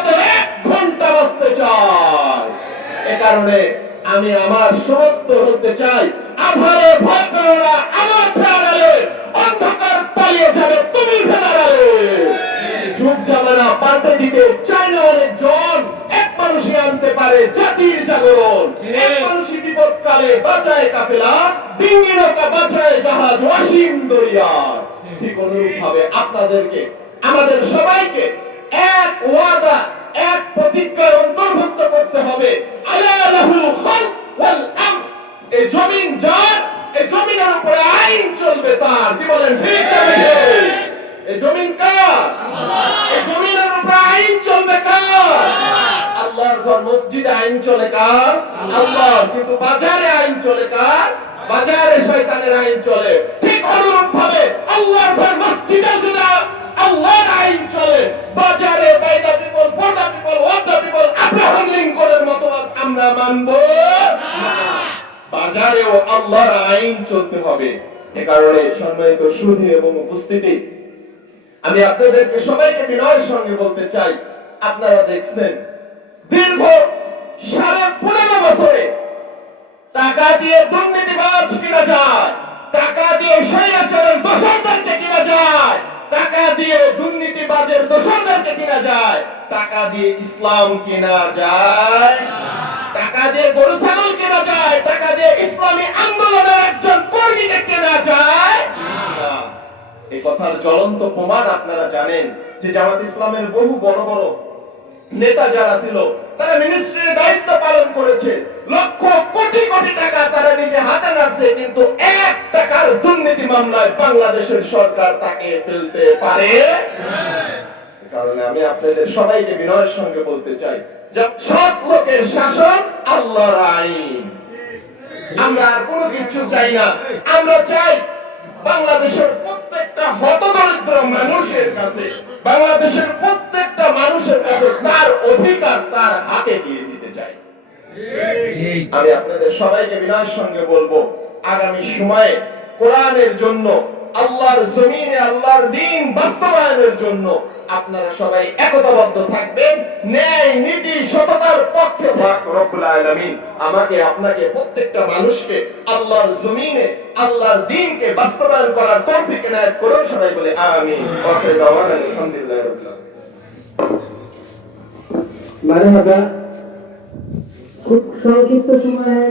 অন্তত 1 ঘন্টা বাঁচতে চাই। এ কারণে আমি আমার সমস্ত বলতে চাই, আধারে ভয় করো না, আমার ছাড়ালে অন্ধকার পালিয়ে যাবে তুমি ফেরালে। যুগ জামানা পাল্টে দিতে চাই না অনেকজন, এক মানুষই আনতে পারে জাতির জাগরণ। এক মানুষই বিপদকালে বাঁচায় কাফেলা, ডিঙ্গি নৌকা বাঁচায় জাহাজ অসীম দরিয়া। ঠিক অনুরূপ ভাবে আপনাদেরকে, আমাদের সবাইকে এক ওয়াদা, এক প্রতিজ্ঞায় অন্তর্ভুক্ত করতে হবে। আলা লাহুল খালক ওয়াল আমর, এই জমিন যার, এই জমিনের উপরে আইন চলবে তার। কি বলেন, ঠিক না? এই জমিন কার? এই জমিনের উপরে আইন চলবে কার? আল্লাহর ঘর মসজিদে আইন চলে কার? আল্লাহ। কিন্তু বাজারে আইন চলে কার? বাজারে শয়তানের আইন চলে। ঠিক অনুরূপ ভাবে আল্লাহর ঘর মসজিদে যদি আল্লাহর আইন চলে, বাজারে by the people, for the people, what the people, Abraham লিঙ্কনের মতবাদ আমরা মানবো না। বাজারেও আল্লাহর আইন চলতে হবে। এ কারণে সম্মানিত সুধী এবং উপস্থিতি, আমি আপনাদেরকে সবাইকে বিনয়ের সঙ্গে বলতে চাই, আপনারা দেখছেন দীর্ঘ 15.5 বছরে টাকা দিয়ে দুর্নীতিবাজ কিনা যায়, টাকা দিয়ে স্বৈরাচারের দোসরদেরকে কিনা যায়, টাকা দিয়ে দুর্নীতিবাজের দোসরদেরকে কিনা যায়, টাকা দিয়ে ইসলাম কিনা যায়, টাকা দিয়ে গরু ছাগল কেনা যায়, টাকা দিয়ে ইসলামী আন্দোলনের একজন কর্মীকে কেনা যায় না। এই কথার জ্বলন্ত প্রমাণ আপনারা জানেন যে জামাত ইসলামের বহু বড় বড় নেতা যারা ছিল, তারা মিনিস্ট্রির দায়িত্ব পালন করেছে, লক্ষ কোটি কোটি টাকা তারা নিজে হাতে নাড়ছে, কিন্তু 1 টাকার দুর্নীতি মামলায় বাংলাদেশের সরকার তাকে ফেলতে পারে। কারণে আমি আপনাদের সবাইকে বিনয়ের সঙ্গে বলতে চাই, যে সৎ লোকের শাসন আল্লাহর আইন। আমরা আর কোনো কিছু চাই না। আমরা চাই বাংলাদেশের প্রত্যেকটা হতদরিদ্র মানুষের কাছে, বাংলাদেশের প্রত্যেকটা মানুষের কাছে তার অধিকার তার হাতে দিয়ে দিতে চাই। আমি আপনাদের সবাইকে বিনয়ের সঙ্গে বলবো, আগামী সময়ে কোরআনের জন্য, আল্লাহর জমিনে আল্লাহর দ্বীন বাস্তবায়নের জন্য আপনারা সবাই একতাবদ্ধ থাকবেন, ন্যায় নীতি সততার পক্ষে রব্বুল আলামিন আমাকে আপনাকে প্রত্যেকটা মানুষকে আল্লাহর জমিনে আল্লাহর দ্বীনকে বাস্তবায়ন করার তৌফিক এনায়েত করুন। সবাই বলে আমিন। আলহামদুলিল্লাহ রাব্বিল আলামিন। মারহাবা। খুব সংক্ষিপ্ত সময়ে